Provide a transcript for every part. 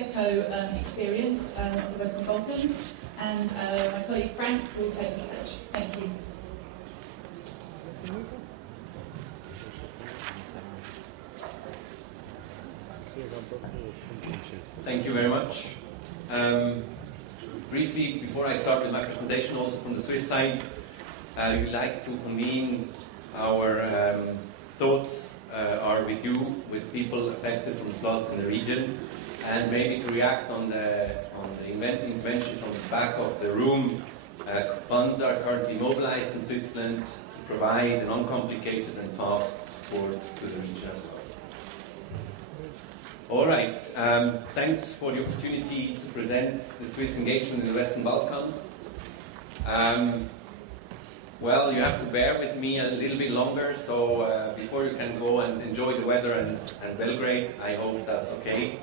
Prosecco experience of the Western Balkans, and my colleague Frank will take the stage. Thank you. Thank you very much. Briefly, before I start with my presentation, also from the Swiss side, I would like to convene our thoughts are with you, with people affected from floods in the region, and maybe to react on the intervention from the back of the room. Funds are currently mobilized in Switzerland to provide an uncomplicated and fast support to the region as well. All right, thanks for the opportunity to present the Swiss engagement in the Western Balkans. Well, you have to bear with me a little bit longer, so before you can go and enjoy the weather and Belgrade, I hope that's okay.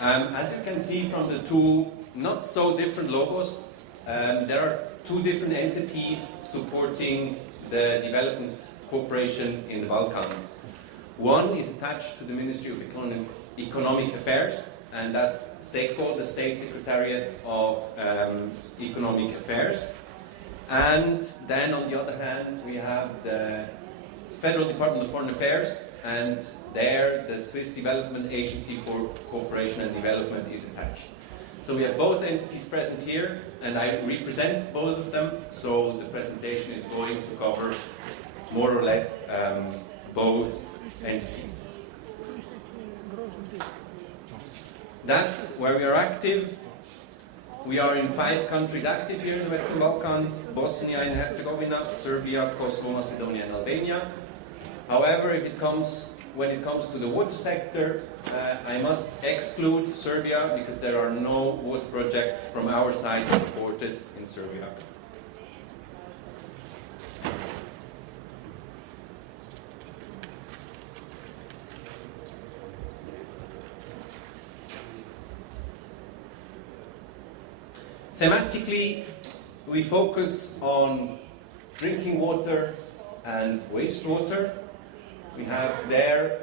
As you can see from the two not so different logos, there are two different entities supporting the development cooperation in the Balkans. One is attached to the Ministry of Economic Affairs, and that's SECO, the State Secretariat of Economic Affairs. And then on the other hand, we have the Federal Department of Foreign Affairs, and there the Swiss Development Agency for Cooperation and Development is attached. So we have both entities present here, and I represent both of them, so the presentation is going to cover more or less both entities. That's where we are active. We are in 5 countries active here in the Western Balkans: Bosnia and Herzegovina, Serbia, Kosovo, Macedonia, and Albania. However, when it comes to the water sector, I must exclude Serbia because there are no water projects from our side supported in Serbia. Thematically, we focus on drinking water and wastewater. We have there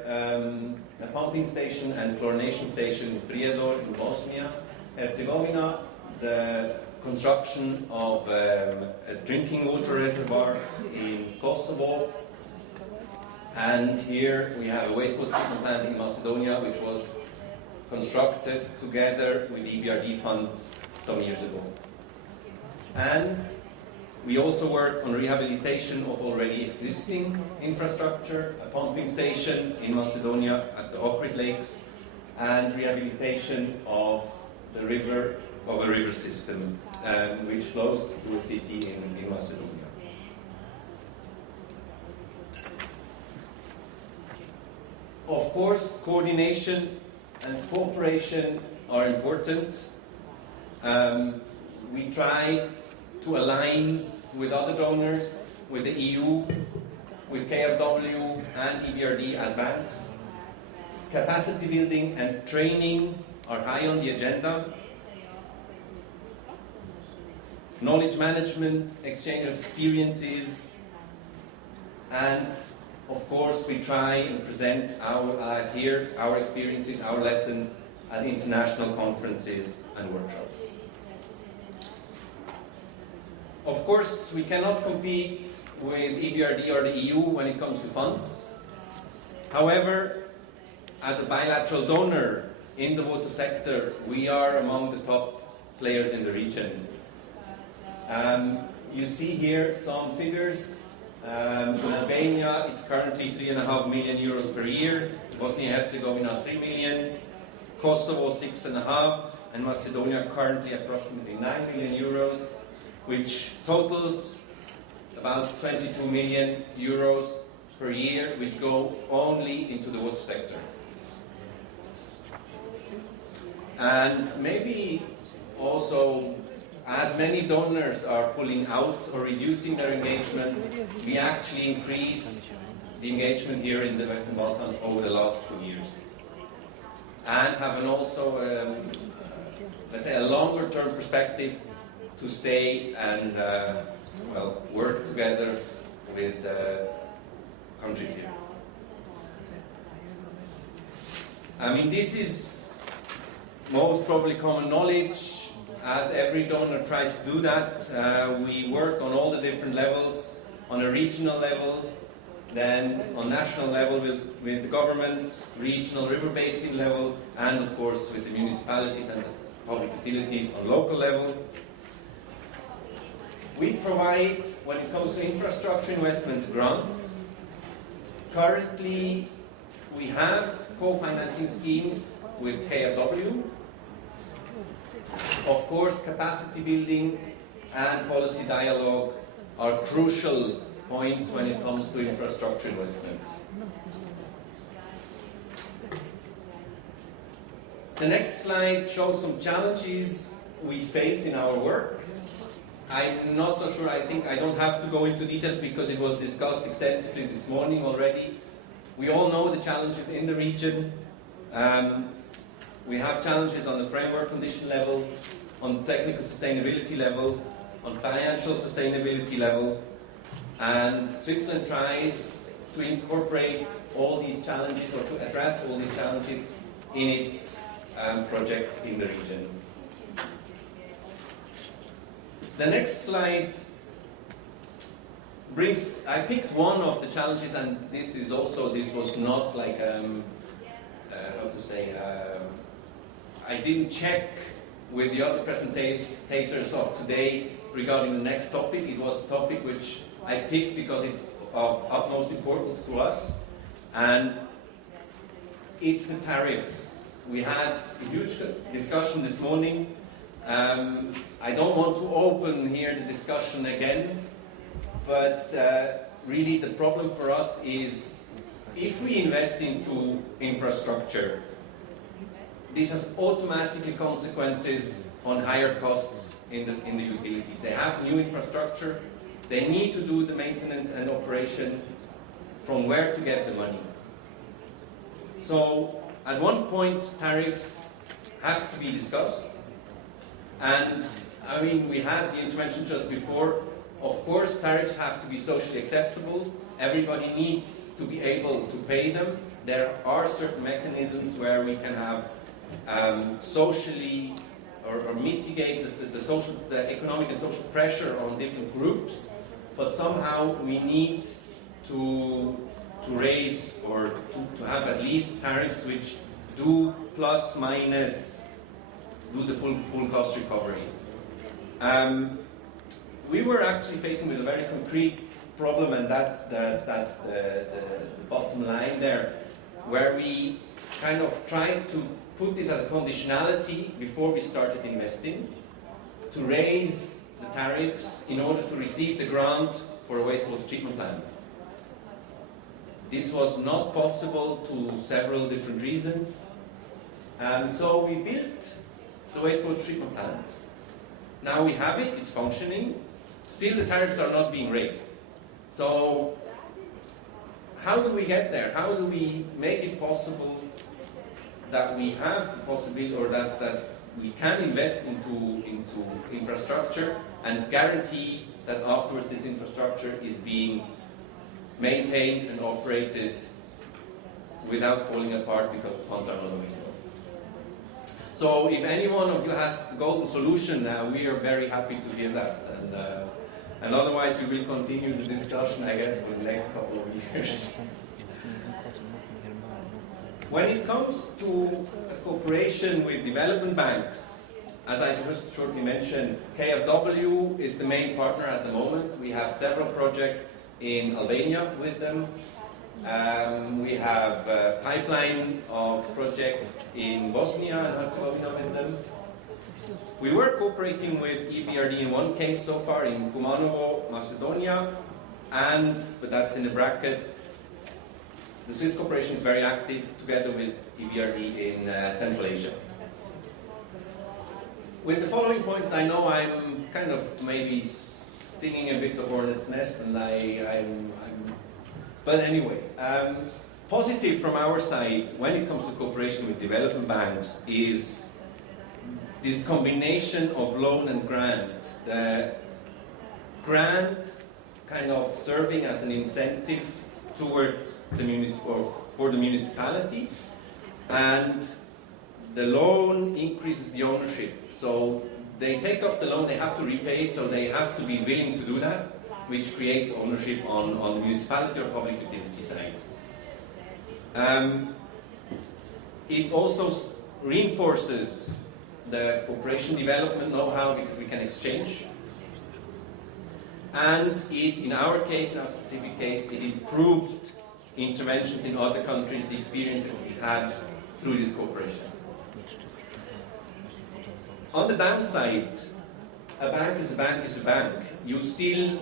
a pumping station and chlorination station in Prijedor in Bosnia. Herzegovina, the construction of a drinking water reservoir in Kosovo. And here we have a wastewater treatment plant in Macedonia, which was constructed together with EBRD funds some years ago. And we also work on rehabilitation of already existing infrastructure, a pumping station in Macedonia at the Ohrid Lakes, and rehabilitation of a river system which flows through a city in Macedonia. Of course, coordination and cooperation are important. We try to align with other donors, with the EU, with KfW and EBRD as banks. Capacity building and training are high on the agenda. Knowledge management, exchange of experiences, and of course we try and present our experiences, our lessons at international conferences and workshops. Of course, we cannot compete with EBRD or the EU when it comes to funds. However, as a bilateral donor in the water sector, we are among the top players in the region. You see here some figures. In Albania, it's currently 3.5 million euros per year. Bosnia and Herzegovina, 3 million. Kosovo, 6.5, and Macedonia currently approximately 9 million euros, which totals about 22 million euros per year, which go only into the water sector. And maybe also, as many donors are pulling out or reducing their engagement, we actually increased the engagement here in the Western Balkans over the last 2 years. And have let's say, a longer-term perspective to stay and work together with countries here. I mean, this is most probably common knowledge, as every donor tries to do that, we work on all the different levels, on a regional level, then on national level with the governments, regional river basin level, and of course with the municipalities and the public utilities on local level. We provide, when it comes to infrastructure investments, grants. Currently, we have co-financing schemes with KfW. Of course, capacity building and policy dialogue are crucial points when it comes to infrastructure investments. The next slide shows some challenges we face in our work. I'm not so sure, I think I don't have to go into details because it was discussed extensively this morning already. We all know the challenges in the region. We have challenges on the framework condition level, on technical sustainability level, on financial sustainability level, and Switzerland tries to incorporate all these challenges or to address all these challenges in its project in the region. The next slide brings, I picked one of the challenges, and this was not like, how to say, I didn't check with the other presentators of today regarding the next topic. It was a topic which I picked because it's of utmost importance to us, and it's the tariffs. We had a huge discussion this morning. I don't want to open here the discussion again, but really the problem for us is if we invest into infrastructure, this has automatically consequences on higher costs in the utilities. They have new infrastructure, they need to do the maintenance and operation. From where to get the money? So at one point tariffs have to be discussed. And I mean, we had the intervention just before. Of course, tariffs have to be socially acceptable. Everybody needs to be able to pay them. There are certain mechanisms where we can have socially or mitigate the economic and social pressure on different groups. But somehow we need to raise or to have at least tariffs which do plus minus do the full cost recovery. We were actually facing with a very concrete problem, and that's the bottom line there, where we kind of tried to put this as a conditionality before we started investing, to raise the tariffs in order to receive the grant for a wastewater treatment plant. This was not possible to several different reasons. So we built the wastewater treatment plant. Now we have it, it's functioning. Still the tariffs are not being raised. So how do we get there? How do we make it possible that we have the possibility, or that we can invest into infrastructure and guarantee that afterwards this infrastructure is being maintained and operated without falling apart because the funds are not available? So if any one of you has the golden solution, we are very happy to hear that. And otherwise we will continue the discussion, I guess, for the next couple of years. When it comes to cooperation with development banks, as I just shortly mentioned, KfW is the main partner at the moment. We have several projects in Albania with them. We have a pipeline of projects in Bosnia and Herzegovina with them. We were cooperating with EBRD in one case so far in Kumanovo, Macedonia, but that's in the bracket. The Swiss cooperation is very active together with EBRD in Central Asia. With the following points, I know I'm kind of maybe stinging a bit the hornet's nest, and but anyway, positive from our side when it comes to cooperation with development banks is this combination of loan and grant. The grant kind of serving as an incentive towards the for the municipality, and the loan increases the ownership. So they take up the loan, they have to repay it, so they have to be willing to do that, which creates ownership on the municipality or public utility side. It also reinforces the cooperation development know-how because we can exchange. And it, in our case, in our specific case, it improved interventions in other countries, the experiences we had through this cooperation. On the downside, a bank is a bank is a bank. You still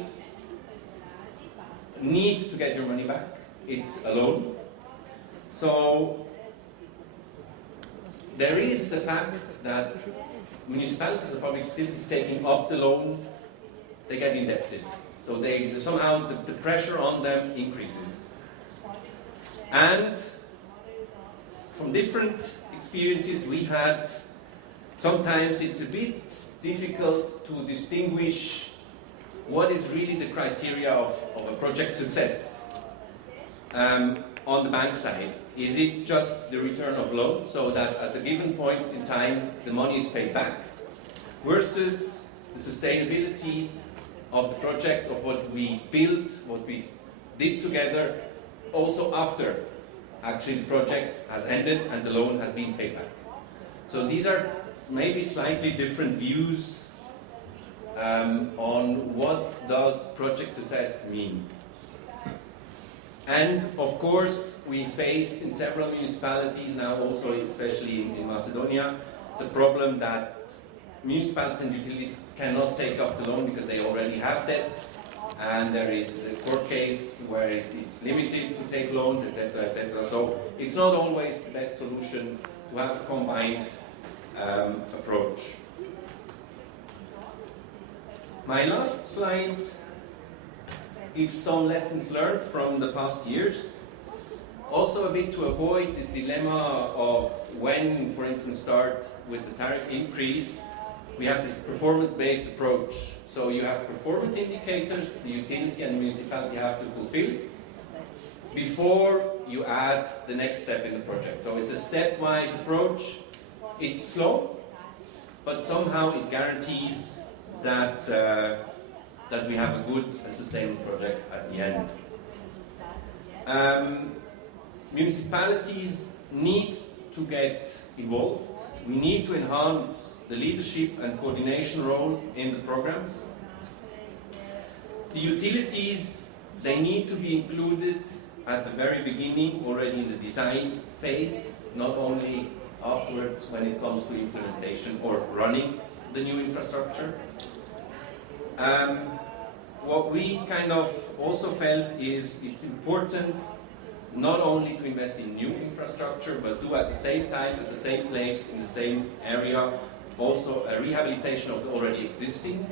need to get your money back. It's a loan. So there is the fact that municipalities or public utilities taking up the loan, they get indebted. So somehow the pressure on them increases. And from different experiences we had, sometimes it's a bit difficult to distinguish what is really the criteria of a project success. On the bank side, is it just the return of loan, so that at a given point in time the money is paid back, versus the sustainability of the project, of what we built, what we did together, also after actually the project has ended and the loan has been paid back. So these are maybe slightly different views on what does project success mean. And of course we face in several municipalities now, also especially in Macedonia, the problem that municipalities and utilities cannot take up the loan because they already have debts, and there is a court case where it's limited to take loans, etc., etc. So it's not always the best solution to have a combined approach. My last slide gives some lessons learned from the past years. Also a bit to avoid this dilemma of when, for instance, start with the tariff increase. We have this performance-based approach. So you have performance indicators the utility and the municipality have to fulfill before you add the next step in the project. So it's a stepwise approach. It's slow, but somehow it guarantees that that we have a good and sustainable project at the end. Municipalities need to get involved. We need to enhance the leadership and coordination role in the programs. The utilities, they need to be included at the very beginning, already in the design phase, not only afterwards when it comes to implementation or running the new infrastructure. What we kind of also felt is it's important not only to invest in new infrastructure, but do at the same time, at the same place, in the same area, also a rehabilitation of the already existing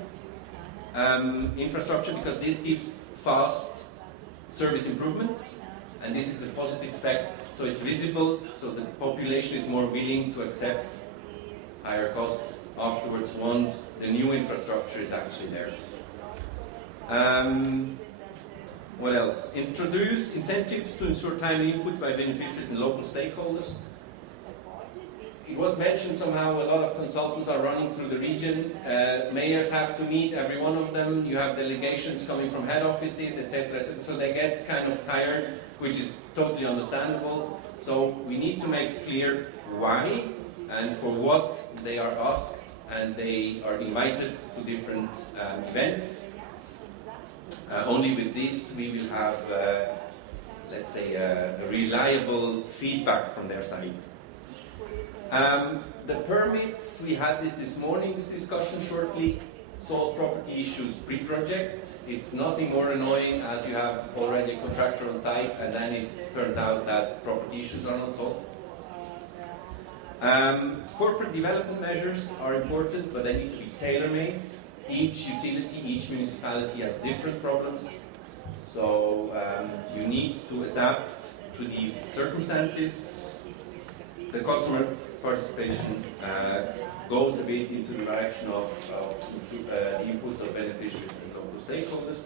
infrastructure, because this gives fast service improvements, and this is a positive effect, so it's visible, so the population is more willing to accept higher costs afterwards once the new infrastructure is actually there. What else? Introduce incentives to ensure timely input by beneficiaries and local stakeholders. It was mentioned somehow a lot of consultants are running through the region. Mayors have to meet every one of them. You have delegations coming from head offices, etc., etc. So they get kind of tired, which is totally understandable. So we need to make clear why and for what they are asked, and they are invited to different events. Only with this we will have, let's say, a reliable feedback from their side. The permits, we had this morning, this discussion shortly. Solve property issues pre-project. It's nothing more annoying as you have already a contractor on site and then it turns out that property issues are not solved. Corporate development measures are important, but they need to be tailor-made. Each utility, each municipality has different problems, so you need to adapt to these circumstances. The customer participation goes a bit into the direction of the inputs of beneficiaries and local stakeholders.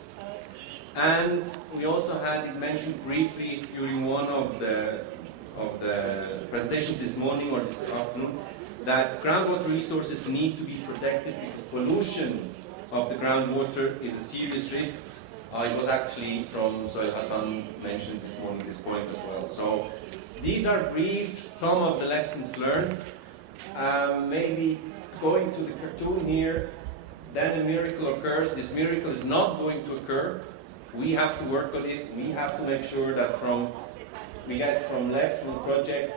And we also had it mentioned briefly during one of the of the presentations this morning or this afternoon, that groundwater resources need to be protected because pollution of the groundwater is a serious risk. It was actually from Sohail Hassan mentioned this morning this point as well. So these are brief, some of the lessons learned. Maybe going to the cartoon here, then a miracle occurs. This miracle is not going to occur. We have to work on it. We have to make sure that we get from left from the project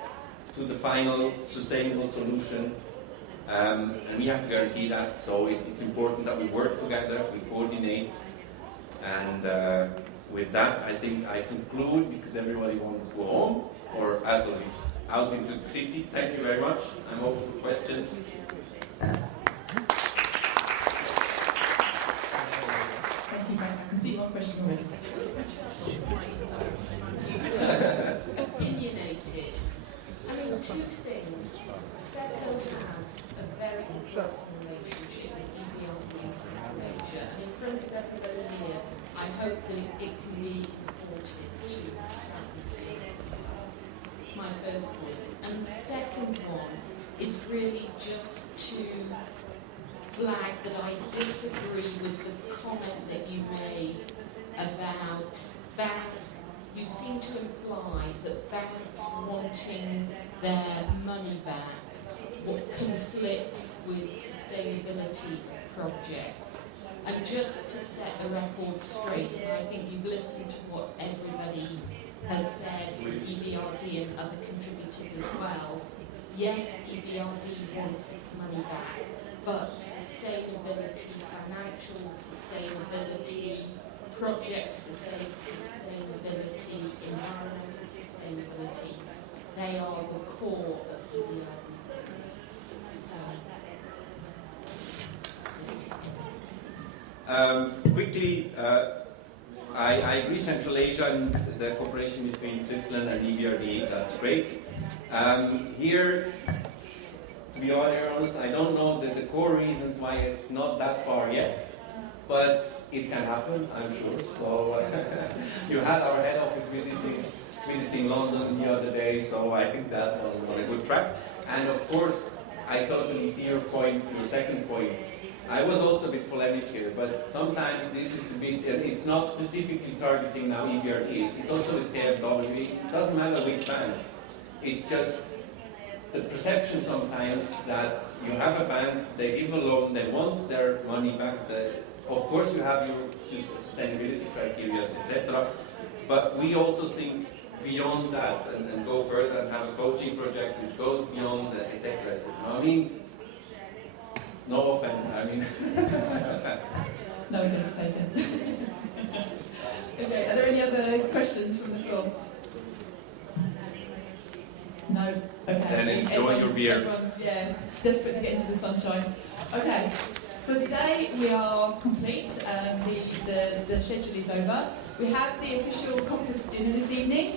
to the final sustainable solution. And we have to guarantee that. So it's important that we work together, we coordinate. And with that, I think I conclude because everybody wants to go home or at least out into the city. Thank you very much. I'm open for questions. Thank you, Frank. I can see one question already. Opinionated. I mean, two things. SECO has a very important relationship with EBRD's nature, and in front of everybody here, I hope that it can be reported to the Saturday as well. It's my first point. And the second one is really just to flag that I disagree with the comment that you made about banks. You seem to imply that banks wanting their money back what conflicts with sustainability projects. And just to set the record straight, and I think you've listened to what everybody has said from EBRD and other contributors as well. Yes, EBRD wants its money back, but sustainability, financial sustainability, project sustainability, environmental sustainability, they are the core of EBRD. So, Quickly, I agree, Central Asia and the cooperation between Switzerland and EBRD, that's great. Here, to be honest, I don't know the core reasons why it's not that far yet, but it can happen, I'm sure. So you had our head office visiting London the other day, so I think that's on a good track. And of course, I totally see your point, your second point. I was also a bit polemic here, but sometimes this is a bit, it's not specifically targeting now EBRD, it's also with KFW, it doesn't matter which bank. It's just the perception sometimes that you have a bank, they give a loan, they want their money back. Of course you have your sustainability criteria, etc. But we also think beyond that and go further and have a coaching project which goes beyond that, etc. I mean, no offense, I mean. No offense taken. Okay, are there any other questions from the floor? No? Okay. Then enjoy your beer. Everyone's, yeah, desperate to get into the sunshine. Okay, for today we are complete. The schedule is over. We have the official conference dinner this evening.